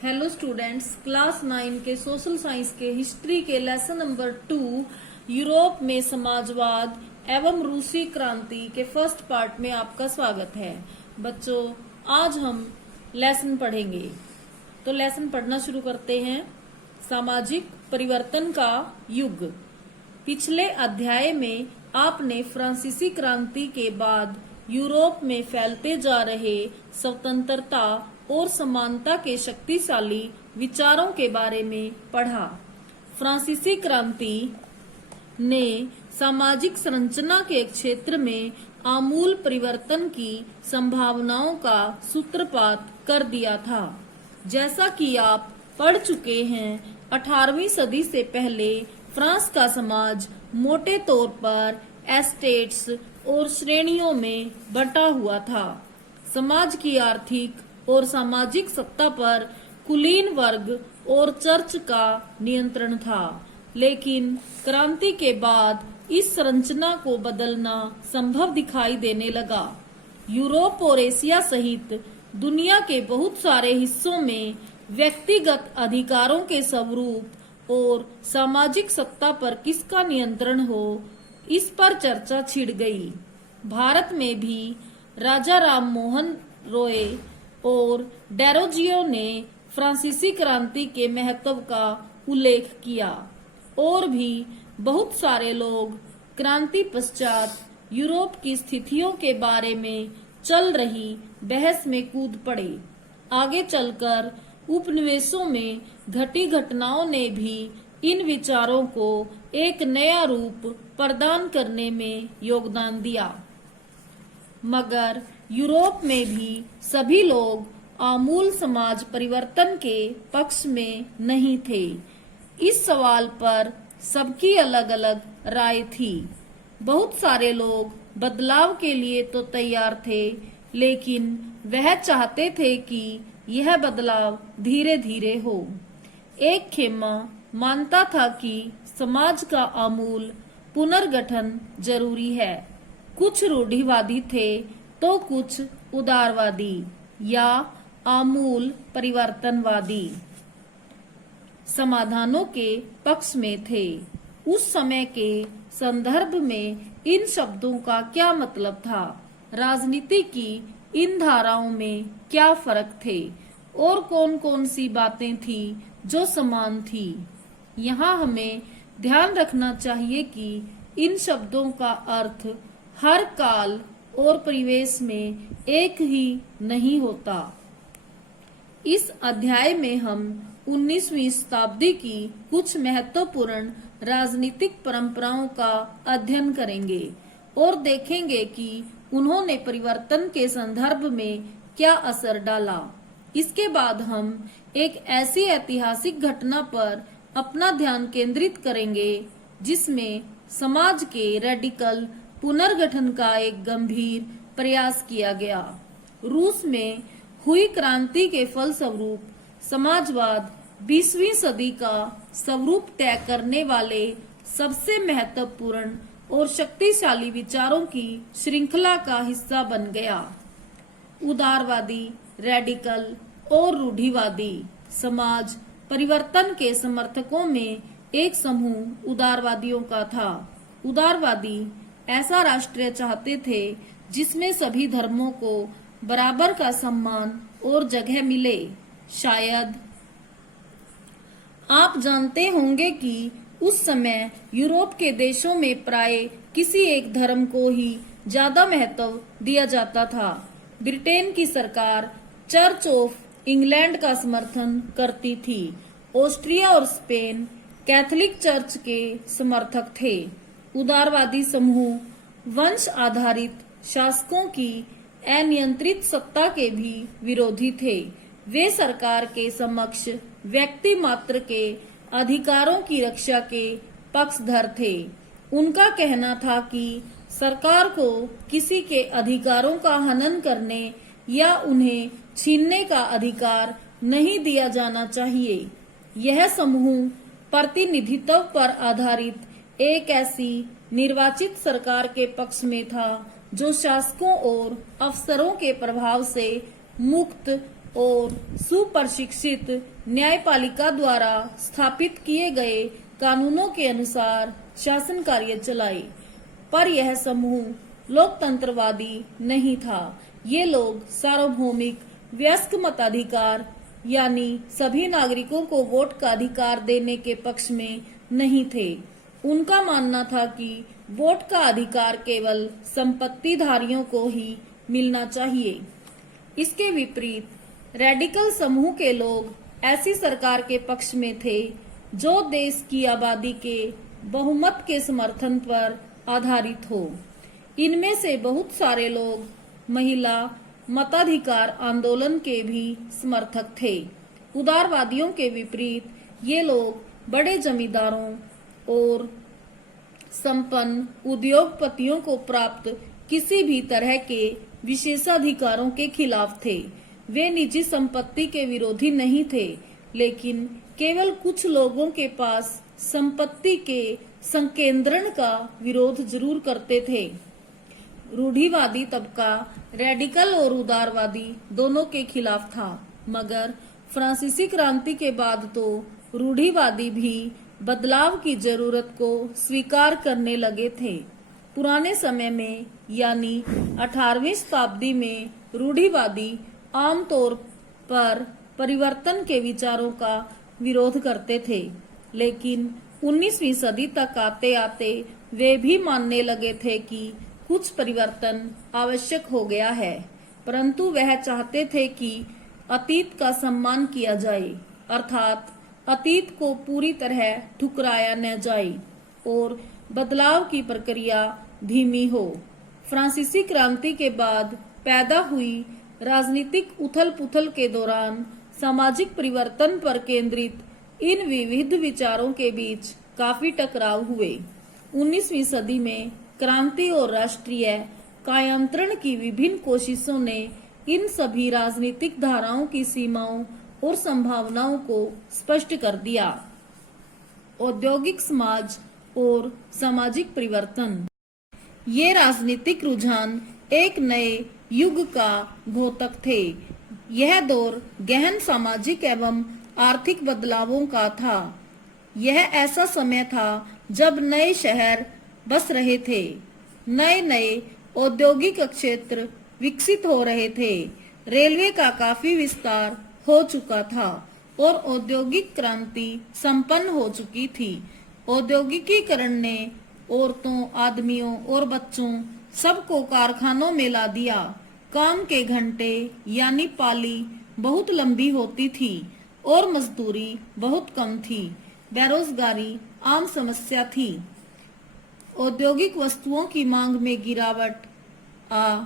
Hello students, class 9 के social science के history के लेसन नंबर 2 यूरोप में समाजवाद एवं रूसी क्रांति के फर्स्ट पार्ट में आपका स्वागत है। बच्चों, आज हम लेसन पढ़ेंगे। तो लेसन पढ़ना शुरू करते हैं। सामाजिक परिवर्तन का युग। पिछले अध्याय में आपने फ्रांसीसी क्रांति के बाद यूरोप में फैलते जा रहे स्वतंत्रता और समानता के शक्तिशाली विचारों के बारे में पढ़ा। फ्रांसीसी क्रांति ने सामाजिक संरचना के क्षेत्र में आमूल परिवर्तन की संभावनाओं का सूत्रपात कर दिया था। जैसा कि आप पढ़ चुके हैं, 18वीं सदी से पहले फ्रांस का समाज मोटे तौर पर एस्टेट्स और श्रेणियों में बंटा हुआ था। समाज की आर्थिक और सामाजिक सत्ता पर कुलीन वर्ग और चर्च का नियंत्रण था, लेकिन क्रांति के बाद इस संरचना को बदलना संभव दिखाई देने लगा। यूरोप और एशिया सहित दुनिया के बहुत सारे हिस्सों में व्यक्तिगत अधिकारों के स्वरूप और सामाजिक सत्ता पर किसका नियंत्रण हो, इस पर चर्चा छिड़ गई। भारत में भी राजा राम मोहन रॉय और डेरोजियो ने फ्रांसीसी क्रांति के महत्व का उल्लेख किया और भी बहुत सारे लोग क्रांति पश्चात यूरोप की स्थितियों के बारे में चल रही बहस में कूद पड़े। आगे चलकर उपनिवेशों में घटी घटनाओं ने भी इन विचारों को एक नया रूप प्रदान करने में योगदान दिया। मगर यूरोप में भी सभी लोग आमूल समाज परिवर्तन के पक्ष में नहीं थे। इस सवाल पर सबकी अलग अलग राय थी। बहुत सारे लोग बदलाव के लिए तो तैयार थे, लेकिन वह चाहते थे कि यह बदलाव धीरे धीरे हो। एक खेमा मानता था कि समाज का आमूल पुनर्गठन जरूरी है। कुछ रूढ़िवादी थे तो कुछ उदारवादी या आमूल परिवर्तनवादी समाधानों के पक्ष में थे। उस समय के संदर्भ में इन शब्दों का क्या मतलब था, राजनीति की इन धाराओं में क्या फर्क थे और कौन कौन सी बातें थी जो समान थी। यहाँ हमें ध्यान रखना चाहिए कि इन शब्दों का अर्थ हर काल और परिवेश में एक ही नहीं होता। इस अध्याय में हम 19वीं शताब्दी की कुछ महत्वपूर्ण राजनीतिक परंपराओं का अध्ययन करेंगे और देखेंगे कि उन्होंने परिवर्तन के संदर्भ में क्या असर डाला। इसके बाद हम एक ऐसी ऐतिहासिक घटना पर अपना ध्यान केंद्रित करेंगे जिसमें समाज के रेडिकल पुनर्गठन का एक गंभीर प्रयास किया गया। रूस में हुई क्रांति के फलस्वरूप समाजवाद 20वीं सदी का स्वरूप तय करने वाले सबसे महत्वपूर्ण और शक्तिशाली विचारों की श्रृंखला का हिस्सा बन गया। उदारवादी, रेडिकल और रूढ़िवादी समाज परिवर्तन के समर्थकों में एक समूह उदारवादियों का था। उदारवादी ऐसा राष्ट्र चाहते थे जिसमें सभी धर्मों को बराबर का सम्मान और जगह मिले। शायद आप जानते होंगे कि उस समय यूरोप के देशों में प्राय किसी एक धर्म को ही ज्यादा महत्व दिया जाता था। ब्रिटेन की सरकार चर्च ऑफ इंग्लैंड का समर्थन करती थी। ऑस्ट्रिया और स्पेन कैथोलिक चर्च के समर्थक थे। उदारवादी समूह वंश आधारित शासकों की अनियंत्रित सत्ता के भी विरोधी थे। वे सरकार के समक्ष व्यक्ति मात्र के अधिकारों की रक्षा के पक्षधर थे। उनका कहना था कि सरकार को किसी के अधिकारों का हनन करने या उन्हें छीनने का अधिकार नहीं दिया जाना चाहिए। यह समूह प्रतिनिधित्व पर आधारित एक ऐसी निर्वाचित सरकार के पक्ष में था जो शासकों और अफसरों के प्रभाव से मुक्त और सुप्रशिक्षित न्यायपालिका द्वारा स्थापित किए गए कानूनों के अनुसार शासन कार्य चलाए। पर यह समूह लोकतंत्रवादी नहीं था। ये लोग सार्वभौमिक वयस्क मताधिकार यानी सभी नागरिकों को वोट का अधिकार देने के पक्ष में नहीं थे। उनका मानना था कि वोट का अधिकार केवल संपत्तिधारियों को ही मिलना चाहिए। इसके विपरीत रेडिकल समूह के लोग ऐसी सरकार के पक्ष में थे जो देश की आबादी के बहुमत के समर्थन पर आधारित हो। इनमें से बहुत सारे लोग महिला मताधिकार आंदोलन के भी समर्थक थे। उदारवादियों के विपरीत ये लोग बड़े जमींदारों और संपन्न उद्योगपतियों को प्राप्त किसी भी तरह के विशेषाधिकारों के खिलाफ थे। वे निजी संपत्ति के विरोधी नहीं थे, लेकिन केवल कुछ लोगों के पास संपत्ति के संकेंद्रण का विरोध जरूर करते थे। रूढ़िवादी तबका रेडिकल और उदारवादी दोनों के खिलाफ था, मगर फ्रांसीसी क्रांति के बाद तो रूढ़िवादी भी बदलाव की जरूरत को स्वीकार करने लगे थे। पुराने समय में यानी 18वीं शताब्दी में रूढ़िवादी आमतौर पर परिवर्तन के विचारों का विरोध करते थे, लेकिन 19वीं सदी तक आते आते वे भी मानने लगे थे कि कुछ परिवर्तन आवश्यक हो गया है। परंतु वह चाहते थे कि अतीत का सम्मान किया जाए, अर्थात अतीत को पूरी तरह ठुकराया न जाए और बदलाव की प्रक्रिया धीमी हो। फ्रांसीसी क्रांति के बाद पैदा हुई राजनीतिक उथल-पुथल के दौरान सामाजिक परिवर्तन पर केंद्रित इन विविध विचारों के बीच काफी टकराव हुए। 19वीं सदी में क्रांति और राष्ट्रीय कायांतरण की विभिन्न कोशिशों ने इन सभी राजनीतिक धाराओं की सीमाओं और संभावनाओं को स्पष्ट कर दिया। औद्योगिक समाज और सामाजिक परिवर्तन, ये राजनीतिक रुझान एक नए युग का द्योतक थे। यह दौर गहन सामाजिक एवं आर्थिक बदलावों का था। यह ऐसा समय था जब नए शहर बस रहे थे, नए नए औद्योगिक क्षेत्र विकसित हो रहे थे, रेलवे का काफी विस्तार हो चुका था और औद्योगिक क्रांति संपन्न हो चुकी थी। औद्योगिकीकरण ने औरतों, आदमियों और बच्चों सबको कारखानों में ला दिया। काम के घंटे यानी पाली बहुत लंबी होती थी और मजदूरी बहुत कम थी। बेरोजगारी आम समस्या थी। औद्योगिक वस्तुओं की मांग में गिरावट आ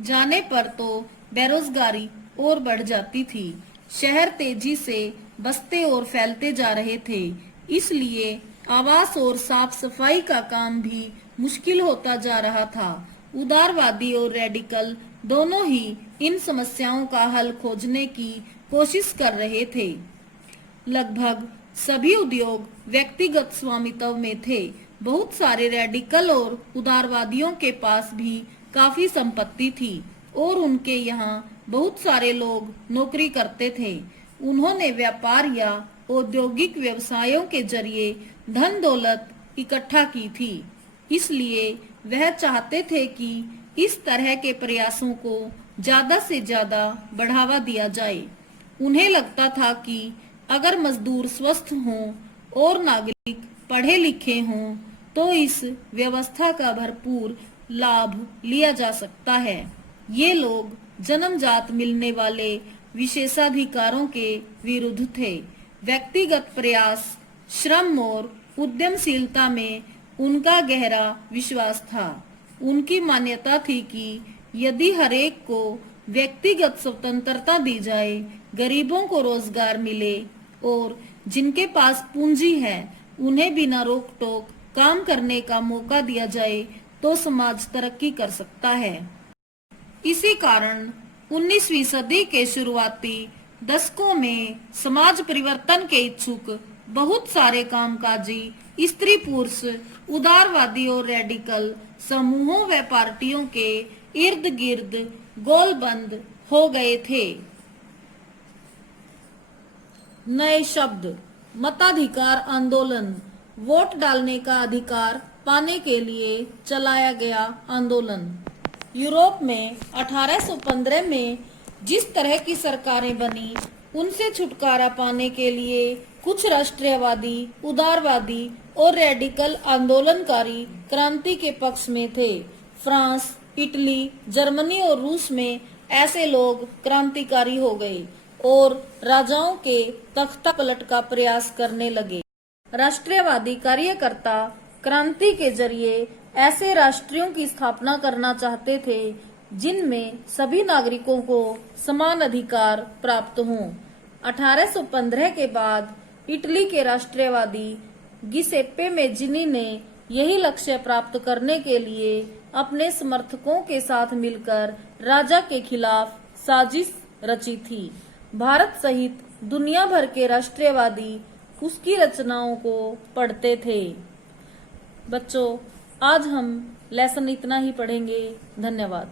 जाने पर तो बेरोजगारी और बढ़ जाती थी। शहर तेजी से बसते और फैलते जा रहे थे, इसलिए आवास और साफ सफाई का काम भी मुश्किल होता जा रहा था। उदारवादी और रेडिकल दोनों ही इन समस्याओं का हल खोजने की कोशिश कर रहे थे। लगभग सभी उद्योग व्यक्तिगत स्वामित्व में थे। बहुत सारे रेडिकल और उदारवादियों के पास भी काफी संपत्ति थी और उनके यहाँ बहुत सारे लोग नौकरी करते थे। उन्होंने व्यापार या औद्योगिक व्यवसायों के जरिए धन दौलत इकट्ठा की थी, इसलिए वह चाहते थे कि इस तरह के प्रयासों को ज्यादा से ज्यादा बढ़ावा दिया जाए। उन्हें लगता था कि अगर मजदूर स्वस्थ हों और नागरिक पढ़े लिखे हों तो इस व्यवस्था का भरपूर लाभ लिया जा सकता है। ये लोग जन्मजात मिलने वाले विशेषाधिकारों के विरुद्ध थे। व्यक्तिगत प्रयास, श्रम और उद्यमशीलता में उनका गहरा विश्वास था। उनकी मान्यता थी कि यदि हरेक को व्यक्तिगत स्वतंत्रता दी जाए, गरीबों को रोजगार मिले और जिनके पास पूंजी है उन्हें बिना रोक टोक काम करने का मौका दिया जाए तो समाज तरक्की कर सकता है। इसी कारण 19वीं सदी के शुरुआती दशकों में समाज परिवर्तन के इच्छुक बहुत सारे कामकाजी स्त्री पुरुष उदारवादी और रेडिकल समूहों व पार्टियों के इर्द गिर्द गोलबंद हो गए थे। नए शब्द। मताधिकार आंदोलन, वोट डालने का अधिकार पाने के लिए चलाया गया आंदोलन। यूरोप में 1815 में जिस तरह की सरकारें बनी, उनसे छुटकारा पाने के लिए कुछ राष्ट्रीयवादी, उदारवादी और रेडिकल आंदोलनकारी क्रांति के पक्ष में थे। फ्रांस, इटली, जर्मनी और रूस में ऐसे लोग क्रांतिकारी हो गए और राजाओं के तख्ता पलट का प्रयास करने लगे। राष्ट्रीयवादी कार्यकर्ता क्रांति के जरिए ऐसे राष्ट्रों की स्थापना करना चाहते थे जिनमें सभी नागरिकों को समान अधिकार प्राप्त हों। 1815 के बाद इटली के राष्ट्रीयवादी गिसेप्पे मेज़िनी ने यही लक्ष्य प्राप्त करने के लिए अपने समर्थकों के साथ मिलकर राजा के खिलाफ साजिश रची थी। भारत सहित दुनिया भर के राष्ट्रीयवादी उसकी रचनाओं को पढ़ते थे। बच्चों, आज हम लेसन इतना ही पढ़ेंगे। धन्यवाद।